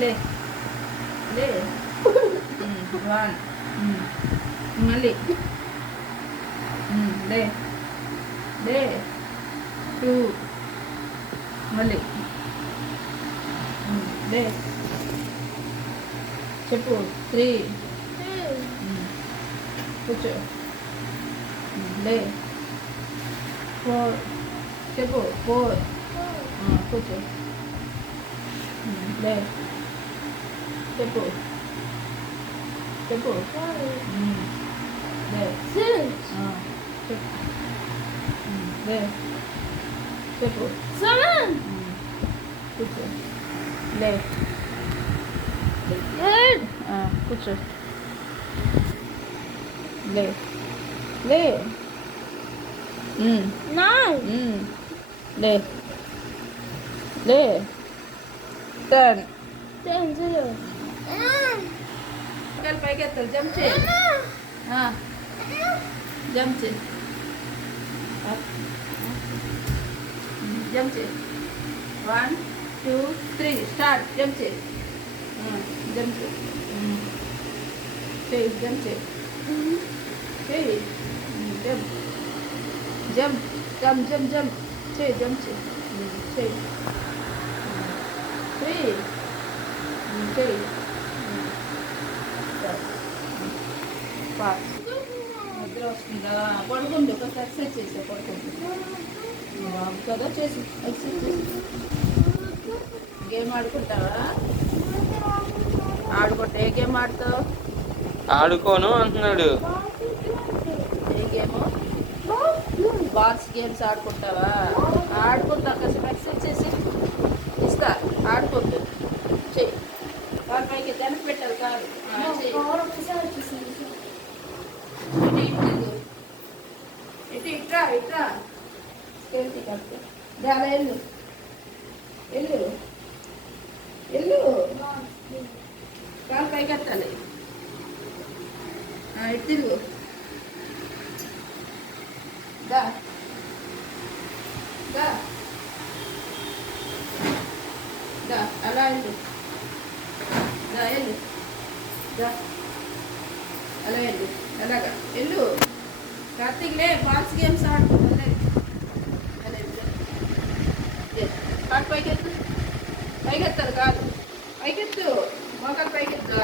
లే లే వన్ మళ్ళీ లే లే టూ మళ్ళీ లే చెప్పు త్రీ కూర్చో లే ఫోర్ చెప్పు ఫోర్ కూర్చో లే చెప్పు చెప్పు లే చెప్పు లే చెప్పు కూర్చో లే కూర్చో లే లే లే లే టర్న్ పైకి ఎత్తారు జంప్ చేయి జంప్ చేయి జంప్ చేయి 1 2 3 స్టార్ట్ జంప్ చేయి జంప్ చేయి జంప్ చేయి చేయి jump jump jump jump jump చేయి జంప్ చేయి చేయి చేయి చేయి నిద్ర వస్తుందా పడుకుంది ఒకసారి ఎక్సర్సైజ్ చేసా పడుకుంది కదా చేసి ఎక్సర్సైజ్ చేసి గేమ్ ఆడుకుంటావా ఆడుకుంటా ఏ గేమ్ ఆడుతావు ఆడుకోను అంటున్నాడు ఏ గేమ్ బాక్స్ గేమ్స్ ఆడుకుంటావా ఆడుకుంటా కాసేపు ఎక్సర్సైజ్ చేసి ఇస్తా ఆడుకోద్దు చెయ్యి వాళ్ళ పైకి వెనక్కి పెట్టాలి కాదు ఇటు ఇట్రా ఇట్రా స్కేల్కి కట్టు అలా వెళ్ళు వెళ్ళు వెళ్ళు కాలు పైకి ఎత్తాలి ఇటు తిరుగు దా దా దా అలా వెళ్ళు దా వెళ్ళు దా అలా వెళ్ళు అలాగా వెళ్ళు కార్తీక్ లే బాక్స్ గేమ్స్ ఆడుకుంటా కాదు పైకెత్తు పైకెత్తారు కాదు పైకెత్తు మోకాలు పైకెత్తు